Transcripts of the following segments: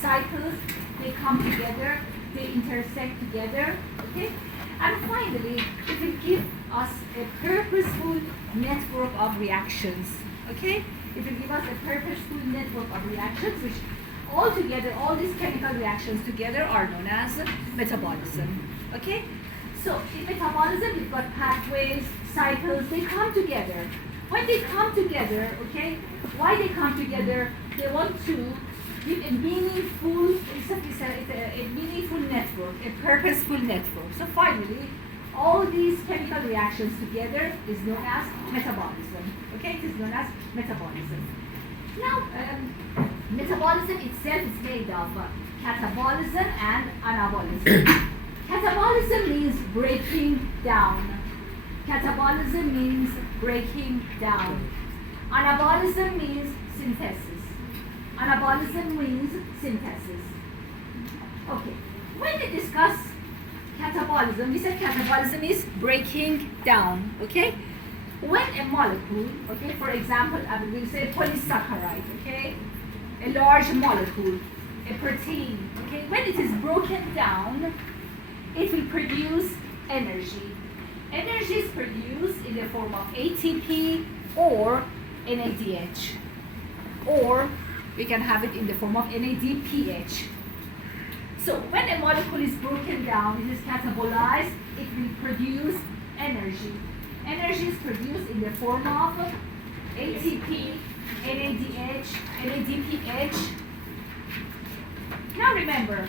cycles, they come together, they intersect together, okay? And finally, it will give us a purposeful network of reactions, okay? It will give us a purposeful network of reactions, which all together, all these chemical reactions together are known as metabolism, okay? So in metabolism, we've got pathways, cycles, they come together. When they come together, okay, why they come together? They want to give a meaningful, a meaningful network, a purposeful network. So finally, all these chemical reactions together is known as metabolism. Okay, it is known as metabolism. Now, metabolism itself is made of catabolism and anabolism. Catabolism means breaking down. Catabolism means breaking down. Anabolism means synthesis. Anabolism means synthesis. Okay, when we discuss catabolism, we said catabolism is breaking down, okay? When a molecule, okay, for example, I will say polysaccharide, okay? A large molecule, a protein, okay? When it is broken down, it will produce energy. Energy is produced in the form of ATP or NADH, or we can have it in the form of NADPH. So when a molecule is broken down, it is catabolized, it will produce energy. Energy is produced in the form of ATP, NADH, NADPH. Now remember,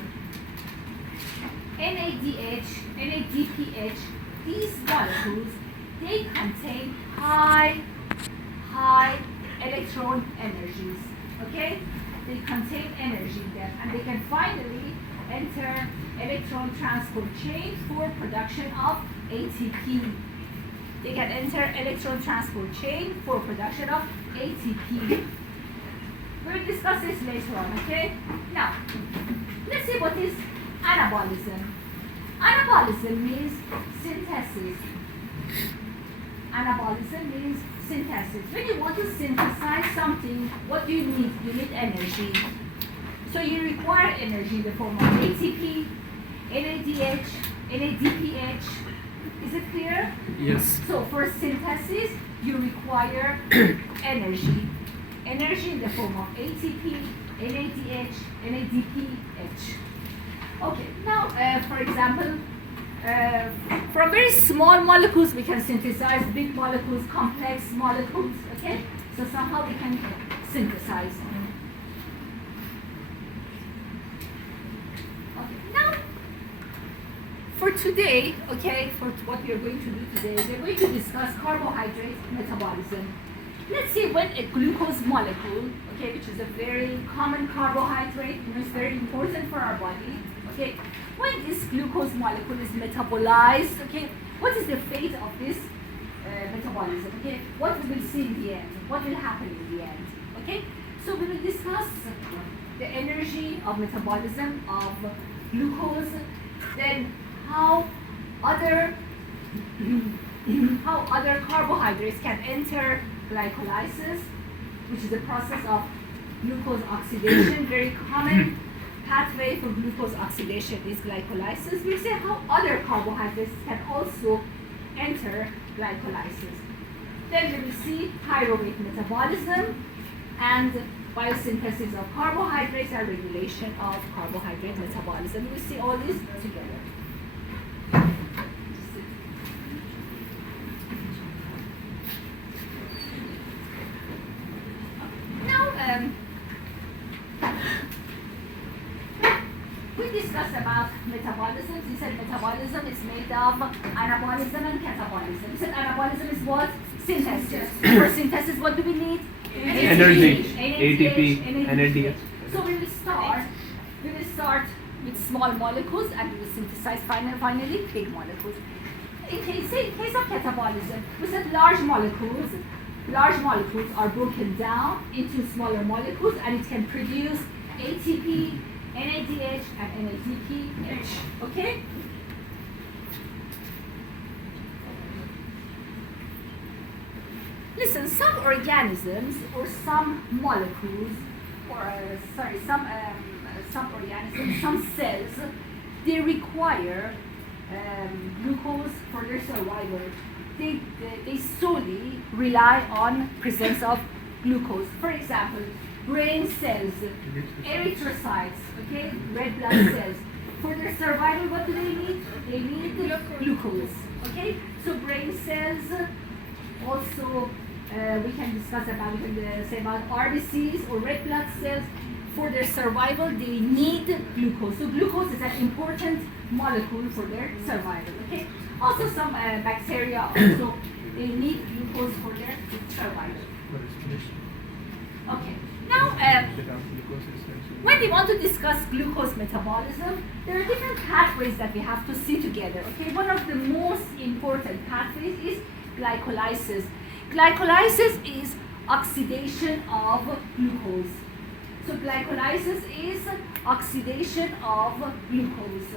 NADH, NADPH, these molecules, they contain high electron energies, okay? They contain energy in them, and they can finally enter electron transport chain for production of ATP. They can enter electron transport chain for production of ATP. We'll discuss this later on, okay? Now, let's see what is anabolism. Anabolism means synthesis. Anabolism means synthesis. When you want to synthesize something, what do you need? You need energy. So you require energy in the form of ATP, NADH, NADPH. Is it clear? Yes. So for synthesis, you require energy. Energy in the form of ATP, NADH, NADPH. Okay, now for example, from very small molecules we can synthesize big molecules, complex molecules, okay? So somehow we can synthesize. Okay, now for today, okay, for what we are going to do today, we are going to discuss carbohydrate metabolism. Let's see when a glucose molecule, okay, which is a very common carbohydrate, it's very important for our body, okay, when this glucose molecule is metabolized, okay, what is the fate of this metabolism, okay, what we will see in the end, what will happen in the end, okay, so we will discuss the energy of metabolism of glucose, then how other carbohydrates can enter glycolysis, which is a process of glucose oxidation. Very common pathway for glucose oxidation is glycolysis. We say how other carbohydrates can also enter glycolysis. Then we will see pyruvate metabolism and biosynthesis of carbohydrates and regulation of carbohydrate metabolism. We will see all this together. We discussed about metabolism. We said metabolism is made of anabolism and catabolism. We said anabolism is what? Synthesis. For synthesis, what do we need? Energy. ATP, NADH. So we will start with small molecules and we will synthesize finally big molecules. In case of catabolism, we said large molecules are broken down into smaller molecules and it can produce ATP, NADH, and NADPH. Okay? Listen, some organisms or some molecules, or some some organisms, some cells, they require glucose for their survival. They solely rely on presence of glucose. For example, brain cells, erythrocytes, okay, red blood cells. For their survival, what do they need? They need glucose. Okay, so brain cells also we can discuss about, we can say about RBCs or red blood cells. For their survival, they need glucose. So glucose is an important molecule for their survival. Okay. Also, some bacteria also they need glucose for their survival. Okay. Now, when we want to discuss glucose metabolism, there are different pathways that we have to see together. Okay. One of the most important pathways is glycolysis. Glycolysis is oxidation of glucose. So glycolysis is oxidation of glucose.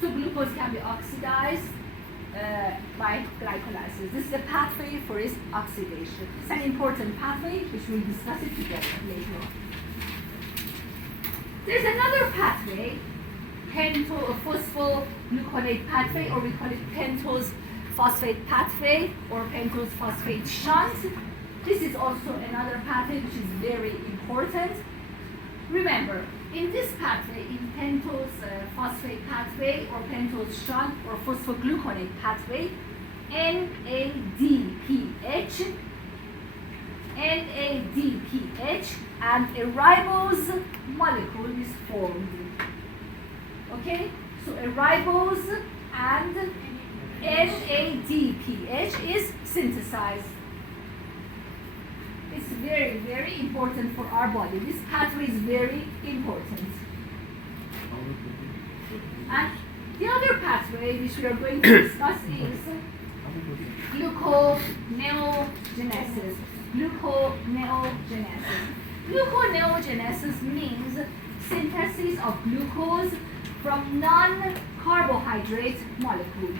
So glucose can be oxidized by glycolysis. This is the pathway for its oxidation. It's an important pathway which we'll discuss it together later on. There's another pathway, pentophospholgluconate pathway, or we call it pentose phosphate pathway or pentose phosphate shunt. This is also another pathway which is very important. Remember, in this pathway, in pentose phosphate pathway or pentose shunt or phosphogluconate pathway, NADPH and a ribose molecule is formed. Okay, so a ribose and NADPH is synthesized. It's very, very important for our body. This pathway is very important. And the other pathway which we are going to discuss is gluconeogenesis. Gluconeogenesis means synthesis of glucose from non-carbohydrate molecule.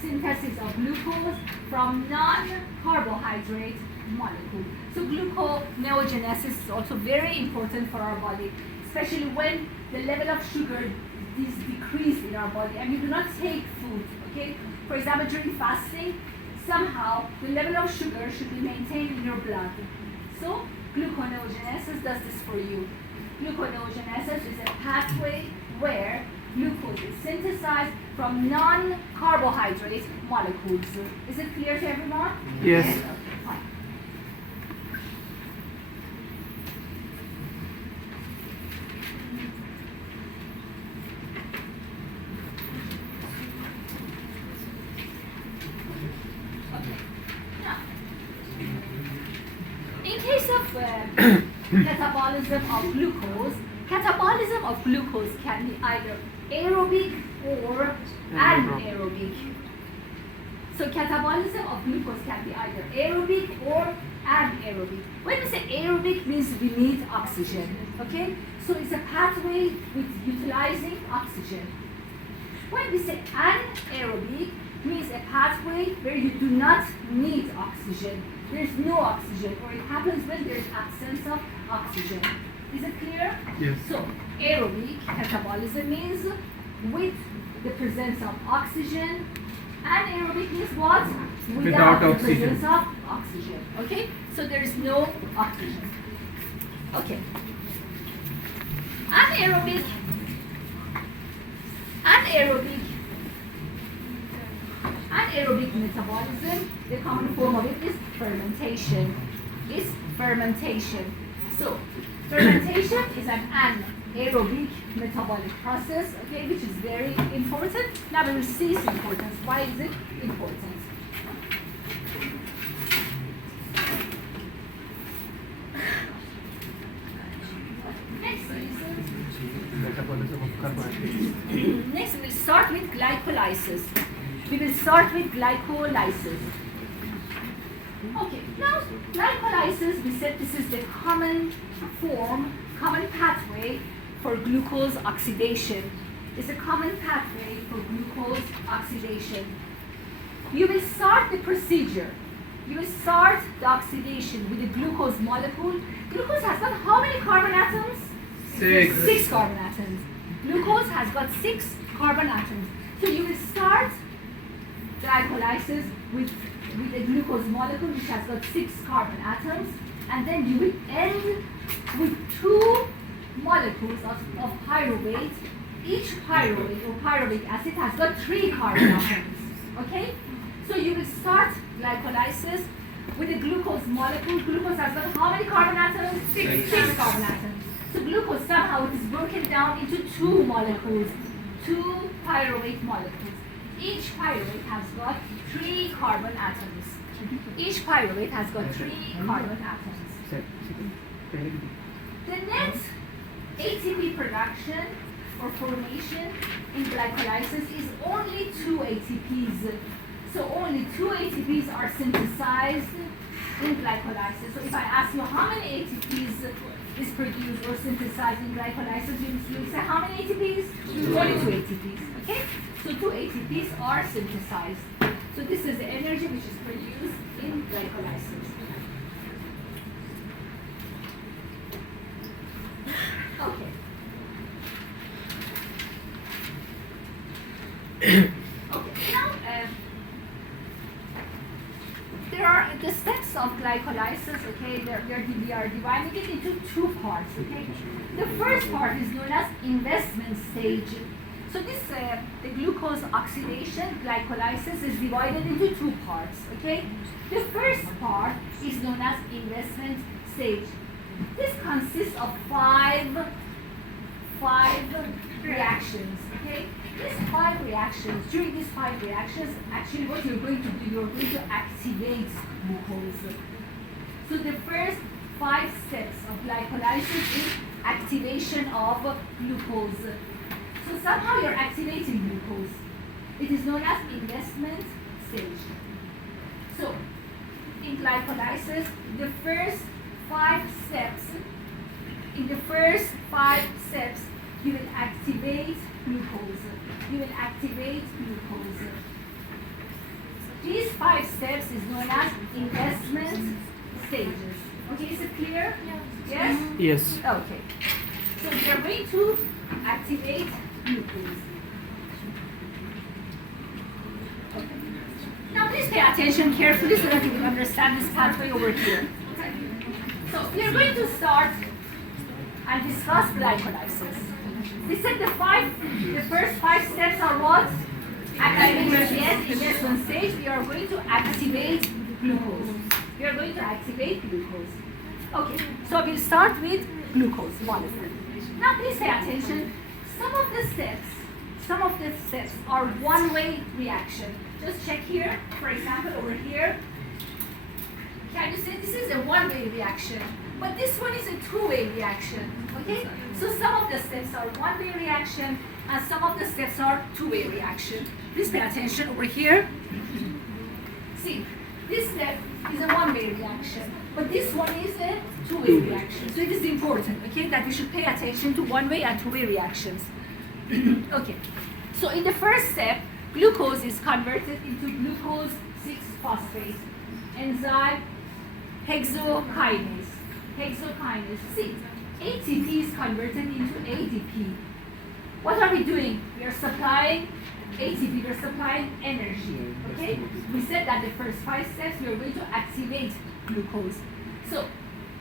Synthesis of glucose from non-carbohydrate molecule. So gluconeogenesis is also very important for our body, especially when the level of sugar is decreased in our body and we do not take food. Okay, for example, during fasting, somehow the level of sugar should be maintained in your blood. So gluconeogenesis does this for you. Gluconeogenesis is a pathway where glucose is synthesized from non-carbohydrate molecules. Is it clear to everyone? Yes. Okay, fine. In case of catabolism of glucose can be either aerobic or anaerobic. So catabolism of glucose can be either aerobic or anaerobic. When we say aerobic, means we need oxygen. Okay, so it's a pathway with utilizing oxygen. When we say anaerobic, means a pathway where you do not need oxygen. There's no oxygen, or it happens when there's absence of oxygen. Is it clear? Yes. So aerobic catabolism means with the presence of oxygen. Anaerobic means what? Without the oxygen. presence of oxygen. Okay? So there is no oxygen. Okay. Anaerobic metabolism, the common form of it is fermentation. So, fermentation is an anaerobic metabolic process, okay, which is very important. Now we will see its importance. Why is it important? Next, Metabolism of carbohydrates. next we'll start with glycolysis. Okay, now glycolysis, we said this is the common pathway for glucose oxidation. It's a common pathway for glucose oxidation. You will start the procedure. You will start the oxidation with the glucose molecule. Glucose has got how many carbon atoms? 6 carbon atoms. Glucose has got 6 carbon atoms. So you will start glycolysis with a glucose molecule which has got 6 carbon atoms, and then you will end with 2 molecules of pyruvate. Each pyruvate or pyruvic acid has got 3 carbon atoms. Okay? So you will start glycolysis with a glucose molecule. Glucose has got how many carbon atoms? 6 carbon atoms. So glucose somehow it is broken down into 2 molecules, 2 pyruvate molecules. Each pyruvate has got 3 carbon atoms. Each pyruvate has got 3 carbon atoms. The net ATP production or formation in glycolysis is only 2 ATPs. So only 2 ATPs are synthesized in glycolysis. So if I ask you how many ATPs is produced or synthesized in glycolysis, you will say how many ATPs? Only 2 ATPs. Okay? So 2 ATPs are synthesized. So this is the energy which is produced in glycolysis. Okay. Okay. Now, there are the steps of glycolysis. Okay, we are dividing it into 2 parts. Okay, the first part is known as investment stage. So this the glucose oxidation glycolysis is divided into 2 parts. Okay, the first part is known as investment stage. This consists of five reactions. Okay, these 5 reactions. During these 5 reactions, actually, what you're going to do, you're going to activate glucose. So the first 5 steps of glycolysis is activation of glucose. So somehow you're activating glucose. It is known as investment stage. So in glycolysis, the first 5 steps, in the first 5 steps, you will activate glucose. You will activate glucose. These 5 steps is known as investment stages. Okay, is it clear? Yes? Yes. Okay. So we are going to activate glucose. Okay. Now please pay attention carefully so that you will understand this pathway over here. Okay. So we are going to start and discuss glycolysis. We said the first 5 steps are what? Activation, investment stage. We are going to activate glucose. We are going to activate glucose. Okay, so we'll start with glucose molecule. Now please pay attention. Some of the steps are one-way reaction. Just check here, for example, over here. Can you see this is a one-way reaction? But this one is a two-way reaction. Okay? So some of the steps are one-way reaction and some of the steps are two-way reaction. Please pay attention over here. See, this step is a one-way reaction, but this one is a two-way reaction. So it is important, okay, that we should pay attention to one-way and two-way reactions. Okay. So in the first step, glucose is converted into glucose 6-phosphate enzyme hexokinase. See, ATP is converted into ADP. What are we doing? We are supplying ATP, we are supplying energy. Okay? We said that the first 5 steps we are going to activate glucose. So,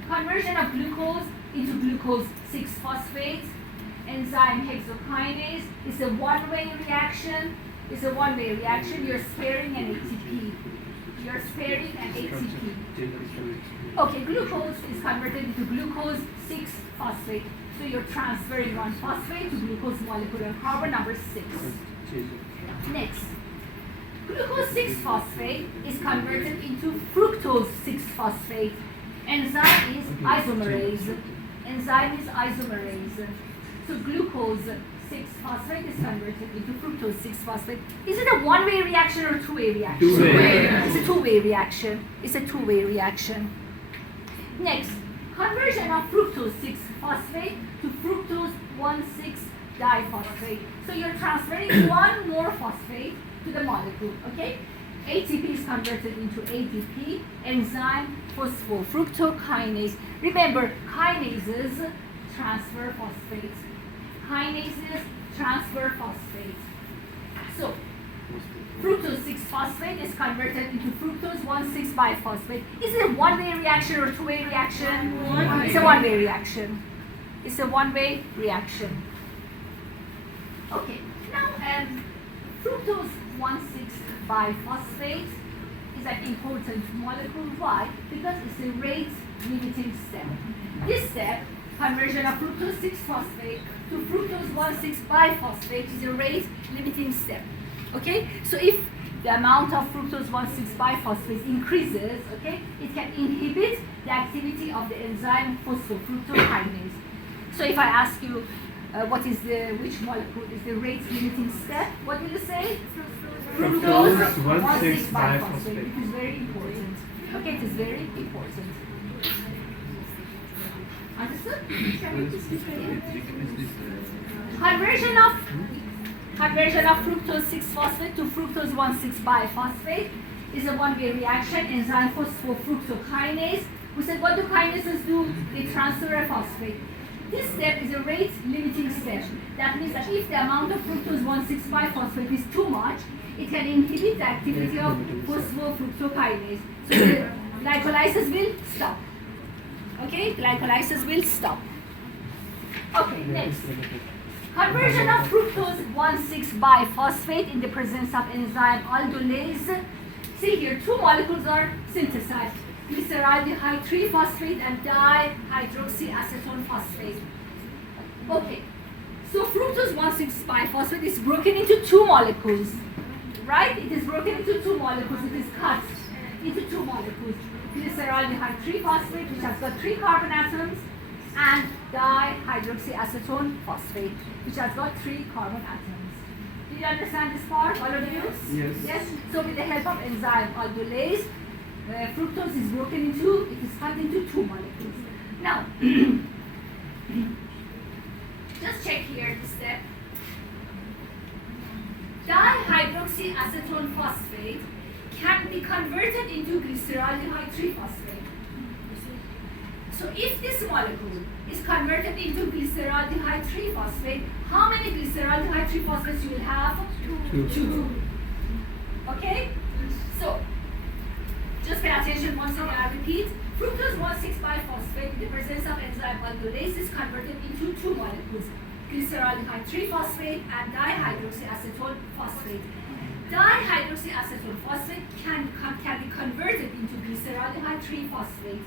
conversion of glucose into glucose 6-phosphate enzyme hexokinase is a one-way reaction. It's a one-way reaction. You're sparing an ATP. You're sparing an ATP. Okay, glucose is converted into glucose 6-phosphate. So you're transferring one phosphate to glucose molecular carbon number 6. Next, glucose 6-phosphate is converted into fructose 6-phosphate. Enzyme is isomerase. Enzyme is isomerase. So glucose 6-phosphate is converted into fructose 6-phosphate. Is it a one-way reaction or a two-way reaction? Two-way. It's a two-way reaction. It's a two-way reaction. Next, conversion of fructose 6-phosphate to fructose 1,6-diphosphate. So you're transferring one more phosphate to the molecule, okay? ATP is converted into ADP, enzyme phosphofructokinase. Remember, kinases transfer phosphate. Kinases transfer phosphate. So fructose 6-phosphate is converted into fructose 1,6-biphosphate. Is it a one-way reaction or a two-way reaction? It's a one-way reaction. It's a one-way reaction. Okay, now fructose 1,6-biphosphate is an important molecule. Why? Because it's a rate-limiting step. This step, conversion of fructose 6-phosphate to fructose 1,6-biphosphate, is a rate-limiting step. Okay, so if the amount of fructose 1,6-biphosphate increases, okay, it can inhibit the activity of the enzyme phosphofructokinase. So if I ask you which molecule is the rate-limiting step, what will you say? Fructose 1,6-biphosphate. It is very important. Okay, it is very important. Understood? Conversion of fructose 6-phosphate to fructose 1,6-biphosphate is a one-way reaction. Enzyme phosphofructokinase. We said, what do kinases do? They transfer a phosphate. This step is a rate-limiting step. That means that if the amount of fructose 1,6-biphosphate is too much, it can inhibit the activity of phosphofructokinase. So the glycolysis will stop. Okay, glycolysis will stop. Okay, next. Conversion of fructose 1,6-biphosphate in the presence of enzyme aldolase. See here, two molecules are synthesized. Glyceraldehyde 3-phosphate and dihydroxyacetone phosphate. Okay, so fructose 1,6-biphosphate is broken into two molecules, right? It is broken into two molecules. It is cut into two molecules. Glyceraldehyde 3-phosphate, which has got 3 carbon atoms, and dihydroxyacetone phosphate, which has got 3 carbon atoms. Do you understand this part, all of you? Yes. Yes. So with the help of enzyme aldolase, fructose is broken into, it is cut into two molecules. Now, just check here this step. Dihydroxyacetone phosphate can be converted into glyceraldehyde 3-phosphate. So if this molecule is converted into glyceraldehyde 3-phosphate, how many glyceraldehyde 3-phosphates you will have? Two. Okay? So, just pay attention once again, I repeat. Fructose 1,6-biphosphate in the presence of enzyme aldolase is converted into two molecules, glyceraldehyde 3-phosphate and dihydroxyacetone phosphate. Dihydroxyacetone phosphate can be converted into glyceraldehyde 3-phosphate.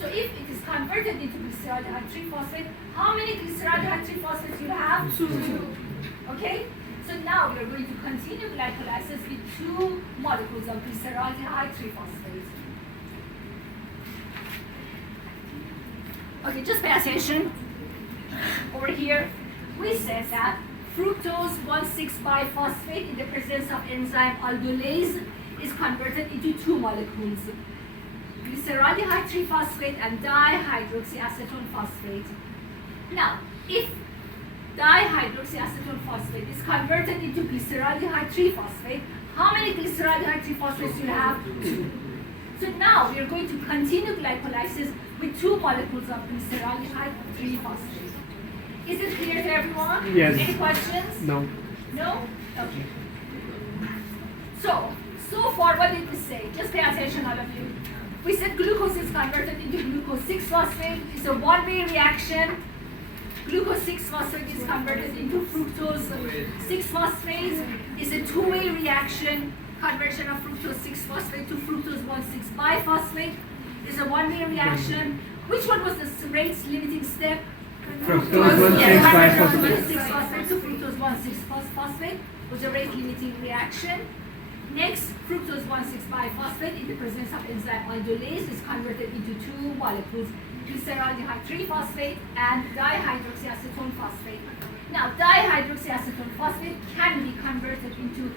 So if it is converted into glyceraldehyde 3-phosphate, how many glyceraldehyde 3-phosphates you have? Two. Okay? So now we are going to continue glycolysis with two molecules of glyceraldehyde 3-phosphate. Okay, just pay attention. Over here, we said that fructose 1,6-biphosphate in the presence of enzyme aldolase is converted into two molecules, glyceraldehyde 3-phosphate and dihydroxyacetone phosphate. Now, if dihydroxyacetone phosphate is converted into glyceraldehyde 3-phosphate, how many glyceraldehyde 3-phosphates do you have? Two. So now we are going to continue glycolysis with two molecules of glyceraldehyde 3-phosphate. Is it clear to everyone? Yes. Any questions? No. No? Okay. So far what did we say? Just pay attention, all of you. We said glucose is converted into glucose 6-phosphate. It's a one-way reaction. Glucose 6-phosphate is converted into fructose 6-phosphate. It's a two-way reaction. Conversion of fructose 6-phosphate to fructose 1,6-biphosphate is a one-way reaction. Which one was the rate-limiting step? Fructose 1,6-biphosphate. 6-phosphate to fructose 1,6-phosphate was a rate-limiting reaction. Next, fructose 1,6-biphosphate in the presence of enzyme aldolase is converted into two molecules, glyceraldehyde 3-phosphate and dihydroxyacetone phosphate. Now, dihydroxyacetone phosphate can be converted into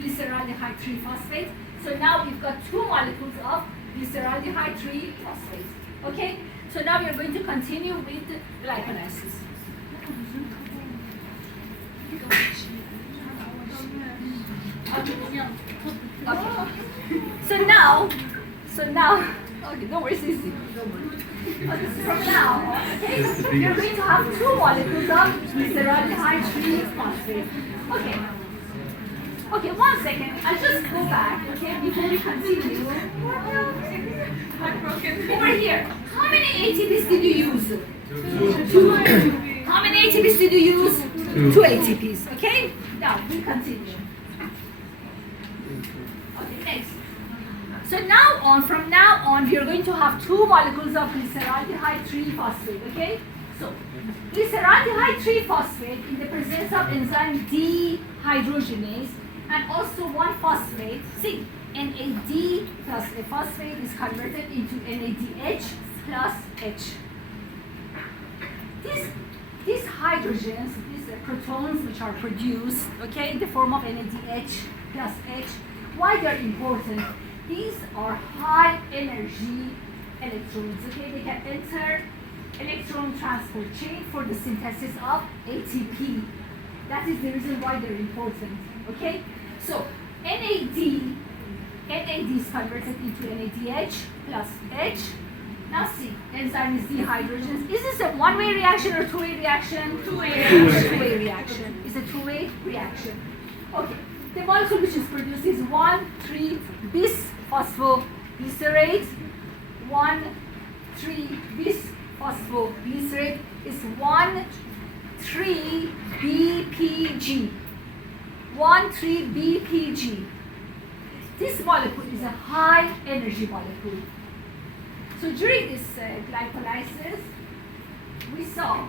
glyceraldehyde 3-phosphate. So now we've got two molecules of glyceraldehyde 3-phosphate. Okay? So now we are going to continue with glycolysis. Okay. So now, okay, don't worry, it's easy. Don't worry. From now on, okay, you're going to have 2 molecules of glyceraldehyde 3-phosphate. Okay. Okay, 1 second. I'll just go back, okay, before we continue. Over here, how many ATPs did you use? 2. How many ATPs did you use? 2 ATPs, okay? Now, we continue. Okay, next. So from now on, we are going to have 2 molecules of glyceraldehyde 3-phosphate, okay? So, glyceraldehyde 3-phosphate in the presence of enzyme dehydrogenase and also 1 phosphate, see, NAD plus a phosphate is converted into NADH plus H. These hydrogens, these protons which are produced, okay, in the form of NADH plus H, why they are important? These are high energy electrons, okay? They can enter electron transport chain for the synthesis of ATP. That is the reason why they're important, okay? So NAD is converted into NADH plus H. Now see, enzyme is dehydrogenase. Is this a one-way reaction or two-way reaction? Two-way reaction. Two-way reaction. It's a two-way reaction. Okay. The molecule which is produced is 1,3-bisphosphoglycerate. 1,3-bisphosphoglycerate is 1,3-BPG. 1,3-BPG. This molecule is a high energy molecule. So during this glycolysis, we saw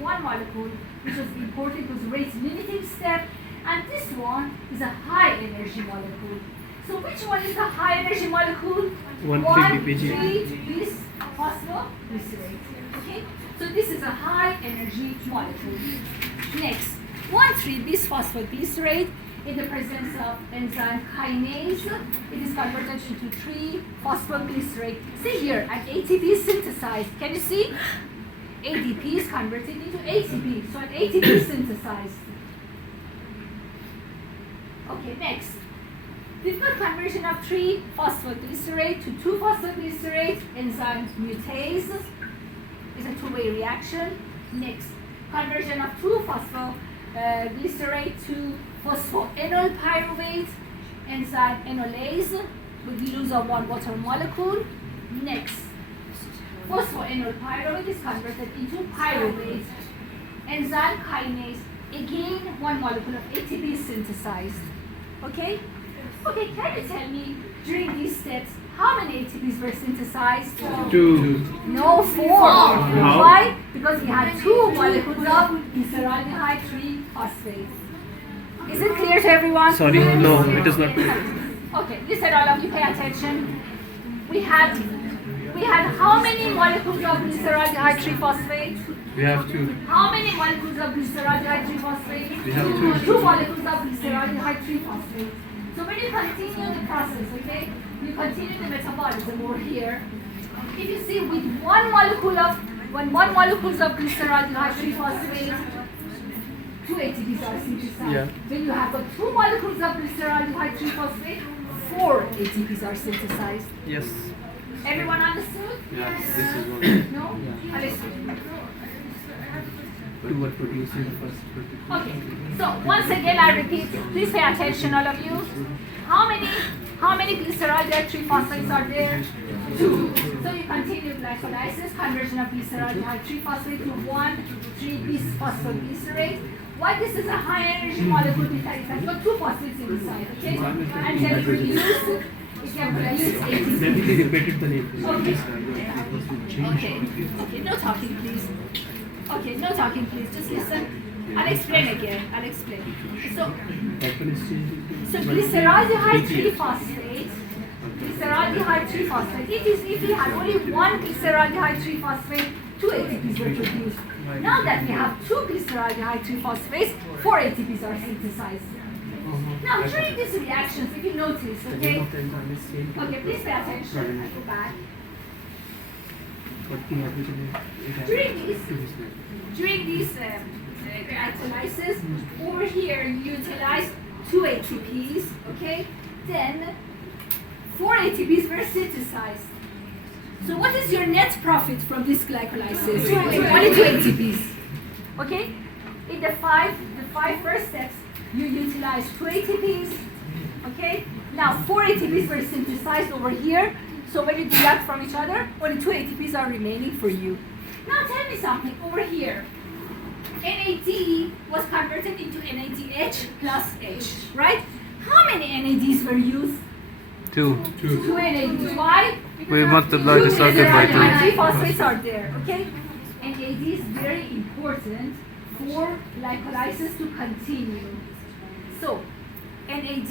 one molecule which was important, was rate limiting step, and this one is a high energy molecule. So which one is the high energy molecule? 1,3-bisphosphoglycerate. Okay? So this is a high energy molecule. Next, 1,3-bisphosphoglycerate in the presence of enzyme kinase, it is converted into 3-phosphoglycerate. See here, an ATP is synthesized. Can you see? ADP is converted into ATP. So an ATP is synthesized. Okay, next. We've got conversion of 3-phosphoglycerate to 2-phosphoglycerate. Enzyme mutase is a two-way reaction. Next, conversion of 2-phosphoglycerate to phosphoenol pyruvate. Enzyme enolase with the use of 1 water molecule. Next, phosphoenol pyruvate is converted into pyruvate. Enzyme kinase, again 1 molecule of ATP is synthesized. Okay? Okay, can you tell me during these steps how many ATPs were synthesized? 2. No, 4. Why? Because we had 2 molecules of glyceraldehyde 3-phosphate. Is it clear to everyone? Sorry, no, it is not clear. Okay, listen all of you, pay attention. We had how many molecules of glyceraldehyde 3-phosphate? We have 2. How many molecules of glyceraldehyde 3-phosphate? We have 2. 2 molecules of glyceraldehyde 3-phosphate. So when you continue the process, okay, you continue the metabolism over here. If you see with 1 molecule of glyceraldehyde 3-phosphate, 2 ATPs are synthesized. Yeah. When you have got 2 molecules of glyceraldehyde 3-phosphate, 4 ATPs are synthesized. Yes. Everyone understood? Yeah, this is one. No? Understood. 2 were produced in the first. Okay, so once again I repeat, please pay attention all of you. How many glyceraldehyde 3-phosphates are there? 2. So you continue glycolysis, conversion of glyceraldehyde 3-phosphate to 1,3-bisphosphoglycerate. Why this is a high energy molecule? Because it has got 2 phosphates inside, okay? And then it can produce ATP. Then we repeated the name. Okay, no talking please. Okay, no talking please, just listen. I'll explain again, I'll explain. So glyceraldehyde 3-phosphate, if we had only 1 glyceraldehyde 3-phosphate, 2 ATPs were produced. Now that we have 2 glyceraldehyde 3-phosphates, 4 ATPs are synthesized. Now during these reactions, if you notice, okay, please pay attention, I'll go back. During these glycolysis, over here you utilize 2 ATPs, okay? Then 4 ATPs were synthesized. So what is your net profit from this glycolysis? Only 2 ATPs. Okay? In the five first steps, you utilize 2 ATPs. Okay? Now 4 ATPs were synthesized over here. So when you deduct from each other, only 2 ATPs are remaining for you. Now tell me something over here. NAD was converted into NADH plus H, right? How many NADs were used? 2. 2 NADs. Why? We multiply the cycle by 2. Three phosphates are there, okay? NAD is very important for glycolysis to continue. So, NAD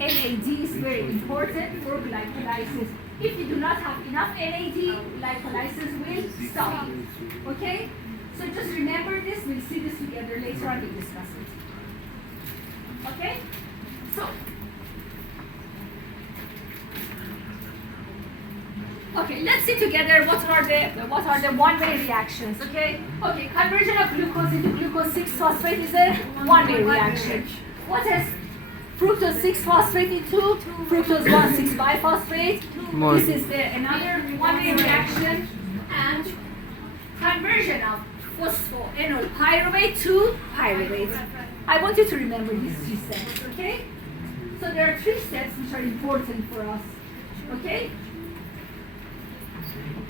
is very important for glycolysis. If you do not have enough NAD, glycolysis will stop. Okay? So just remember this. We'll see this together later on. We'll discuss it. Okay? So. Okay, let's see together what are the one-way reactions. Okay? Okay, conversion of glucose into glucose 6-phosphate is a one-way reaction. What is fructose 6-phosphate into fructose 1,6-biphosphate? This is another one-way reaction. And conversion of phosphoenol pyruvate to pyruvate. I want you to remember these 3 steps, okay? So there are 3 steps which are important for us, okay?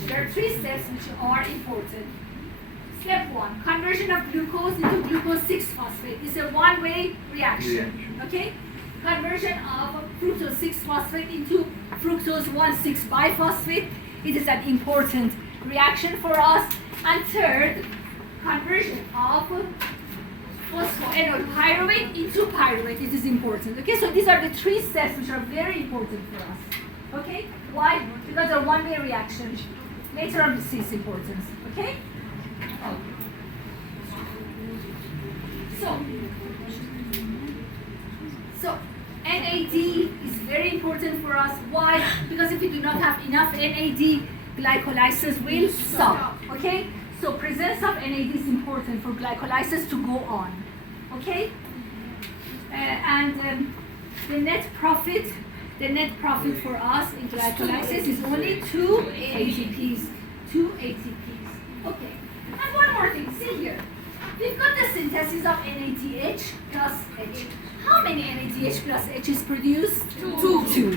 There are 3 steps which are important. Step 1, conversion of glucose into glucose 6-phosphate is a one-way reaction, okay? Conversion of fructose 6-phosphate into fructose 1,6-biphosphate, it is an important reaction for us. And third, conversion of phosphoenol pyruvate into pyruvate, it is important, okay? So these are the 3 steps which are very important for us, okay? Why? Because they're one-way reactions. Later on, we'll see its importance, okay? So NAD is very important for us. Why? Because if we do not have enough NAD, glycolysis will stop, okay? So presence of NAD is important for glycolysis to go on, okay? The net profit for us in glycolysis is only 2 ATPs. 2 ATPs. Okay. And one more thing. See here. We've got the synthesis of NADH plus H. How many NADH plus H is produced? 2.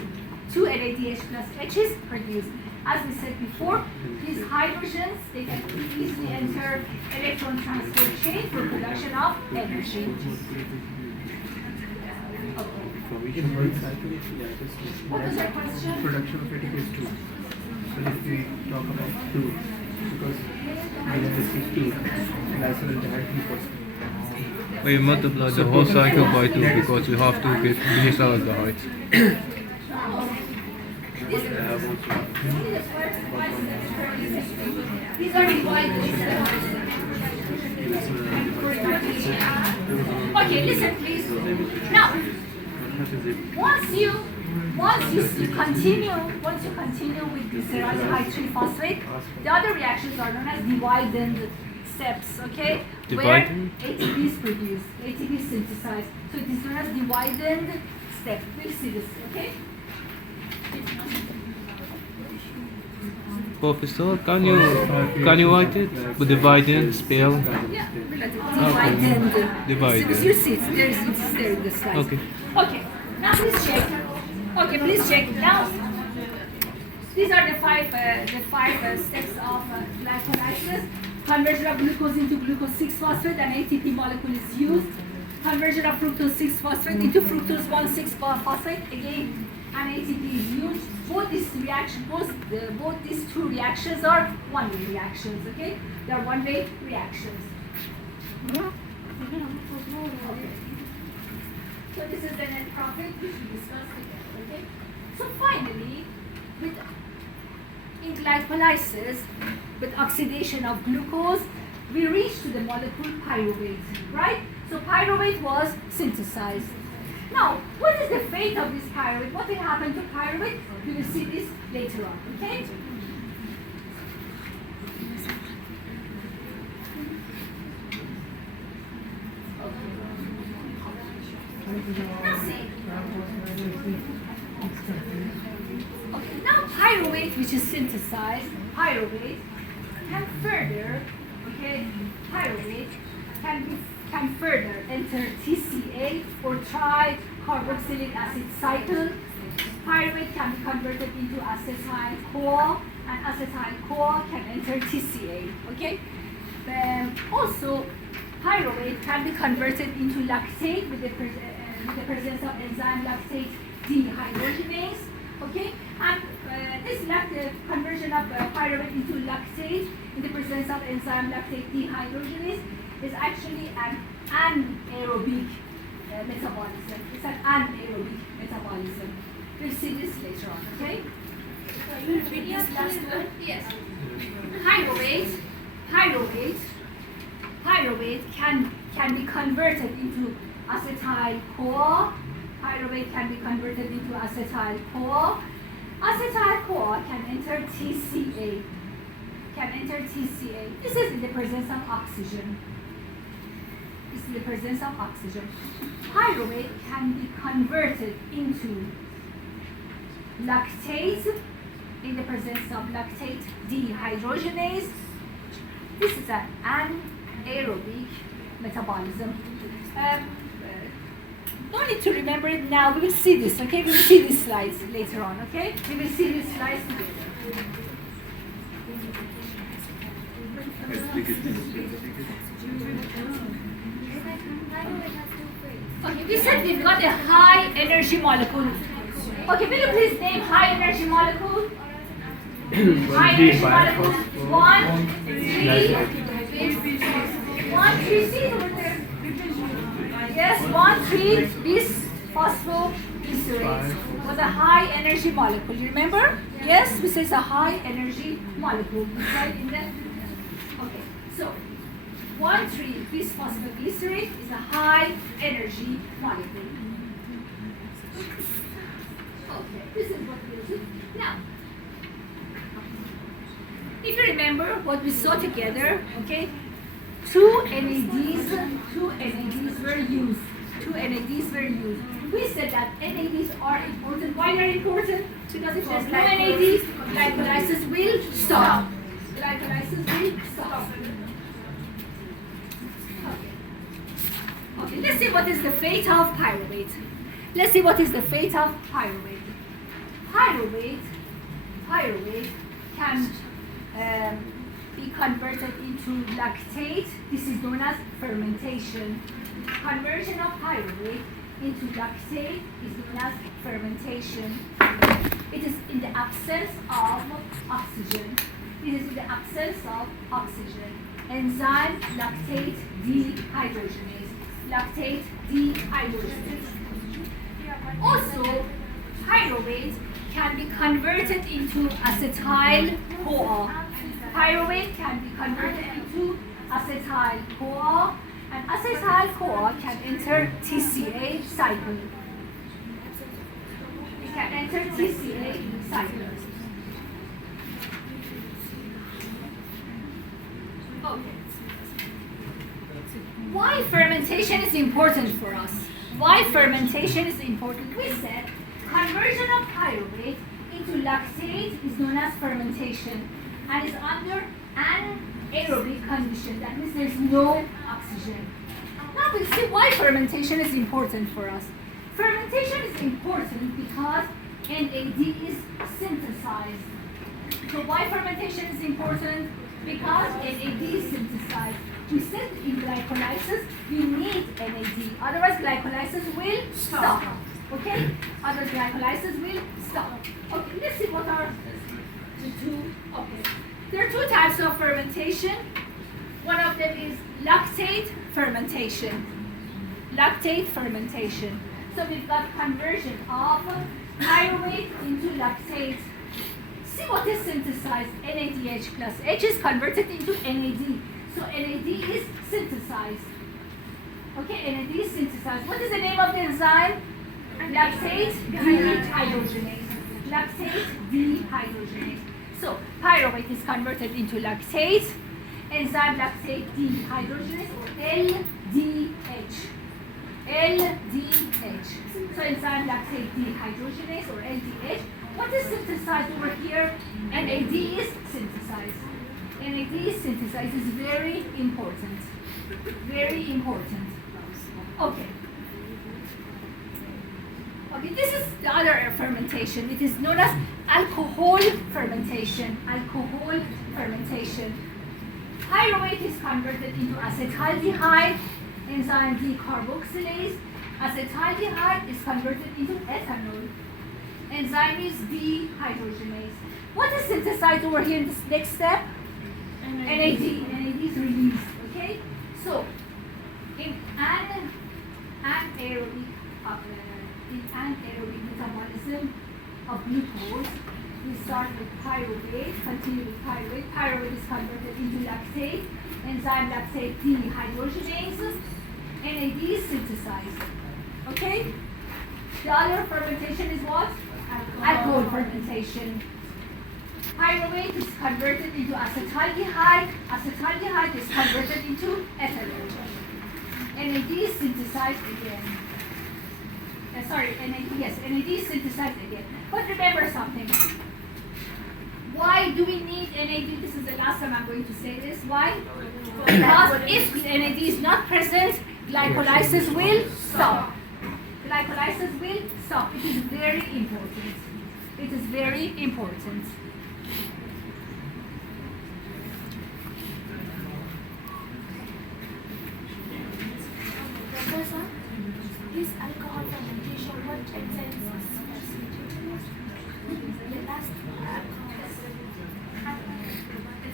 2 NADH plus H is produced. As we said before, these hydrogens, they can easily enter electron transport chain for production of energy. From each one cycle, What was your question? production of ATP is 2. But if we talk about 2, because we have 16, glycol directly phosphate. We multiply the whole cycle by 2 because we have to get these aldehydes. These are divided. Okay, listen please. Now, once you continue with glyceraldehyde 3-phosphate, the other reactions are known as dividend steps, okay? Where Dividend? ATP is produced, ATP is synthesized. So it is known as dividend step. We'll see this, okay? Professor, can you write it? With dividend spell? Yeah, dividend. Dividend. You see, it's there in the slide. Okay. Okay, now please check. Okay, please check. Now, these are the five steps of glycolysis. Conversion of glucose into glucose 6-phosphate, an ATP molecule is used. Conversion of fructose 6-phosphate into fructose 1,6-phosphate, again, an ATP is used. Both these two reactions are one-way reactions, okay? They are one-way reactions. Okay. So this is the net profit which we discussed together, okay? So finally, in glycolysis, with oxidation of glucose, we reach to the molecule pyruvate, right? So pyruvate was synthesized. Now, what is the fate of this pyruvate? What will happen to pyruvate? We will see this later on, okay? Now see. Okay, now pyruvate, which is synthesized, pyruvate can further, okay, pyruvate can further enter TCA or tricarboxylic acid cycle. Pyruvate can be converted into acetyl-CoA, and acetyl-CoA can enter TCA. Okay. Also, pyruvate can be converted into lactate with the presence of enzyme lactate dehydrogenase. Okay, and this conversion of pyruvate into lactate in the presence of enzyme lactate dehydrogenase is actually an anaerobic metabolism. It's an anaerobic metabolism. We'll see this later on. Okay. You will read this last one. Yes. Pyruvate can be converted into acetyl-CoA. Pyruvate can be converted into acetyl-CoA. Acetyl-CoA can enter TCA. This is in the presence of oxygen. Pyruvate can be converted into lactate in the presence of lactate dehydrogenase. This is an anaerobic metabolism. No need to remember it now. We will see this, okay? We will see these slides later on, okay? We will see these slides together. Okay, we said we've got a high energy molecule. Okay, will you please name high energy molecule? High energy molecule. 1, 3, 1, 3, see over there. Yes, 1, 3, bisphosphoglycerate was a high energy molecule. You remember? Yes, we say it's a high energy molecule. Right in there. Okay, so 1, 3, bisphosphoglycerate is a high energy molecule. Okay, this is what we'll do. Now, if you remember what we saw together, okay, two NADs were used. We said that NADs are important. Why they are important? Because if there's no NADs, glycolysis will stop. Okay, let's see what is the fate of pyruvate. Pyruvate can be converted into lactate. This is known as fermentation. Conversion of pyruvate into lactate is known as fermentation. It is in the absence of oxygen. Enzyme lactate dehydrogenase. Also, pyruvate can be converted into acetyl-CoA. And acetyl-CoA can enter TCA cycle. Okay. Why fermentation is important for us? We said conversion of pyruvate into lactate is known as fermentation and is under anaerobic condition. That means there's no oxygen. Now we'll see why fermentation is important for us. Fermentation is important because NAD is synthesized. So why fermentation is important? Because NAD is synthesized. We said in glycolysis we need NAD, otherwise glycolysis will stop. Okay? Otherwise glycolysis will stop. Okay, let's see what are the two. Okay. There are two types of fermentation. One of them is lactate fermentation. So we've got conversion of pyruvate into lactate. See what is synthesized? NADH plus H is converted into NAD. So NAD is synthesized. Okay, NAD is synthesized. What is the name of the enzyme? Lactate dehydrogenase. So pyruvate is converted into lactate. Enzyme lactate dehydrogenase or LDH. So enzyme lactate lactate dehydrogenase or LDH. What is synthesized over here? NAD is synthesized. NAD is synthesized. Is very important. Very important. Okay. Okay, this is the other fermentation. It is known as alcohol fermentation. Alcohol fermentation. Pyruvate is converted into acetaldehyde, enzyme decarboxylase. Acetaldehyde is converted into ethanol. Enzyme is dehydrogenase. What is synthesized over here in this next step? NAD. NAD is released. Okay? So, in anaerobic metabolism of glucose, we start with pyruvate, continue with pyruvate. Pyruvate is converted into lactate, enzyme lactate dehydrogenase, NAD is synthesized. Okay? The other fermentation is what? Alcohol fermentation. Pyruvate is converted into acetaldehyde. Acetaldehyde is converted into ethanol. NAD is synthesized again. NAD is synthesized again. But remember something. Why do we need NAD? This is the last time I'm going to say this. Why? Because if NAD is not present, glycolysis will stop. Glycolysis will stop. It is very important. It is very important. Professor, this alcohol fermentation, what enzymes is the last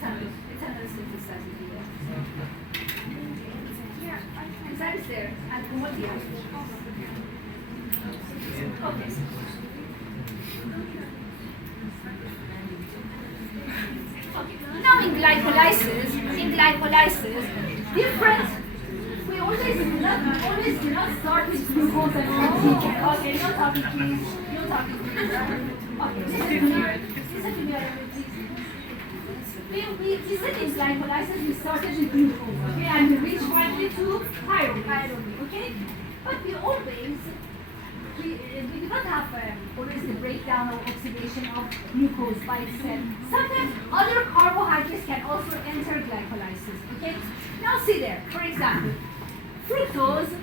Ethanol synthesized here. Enzyme is there. Alcohol here. Okay. Now in glycolysis, different. We always do not start with glucose and all. Okay, no talking please. No talking please. Okay, listen to me. Listen to me, please. We said in glycolysis we started with glucose, okay, and we reached finally to pyruvate, okay. But we do not have always the breakdown or oxidation of glucose by itself. Sometimes other carbohydrates can also enter glycolysis, okay? Now see there, for example, fructose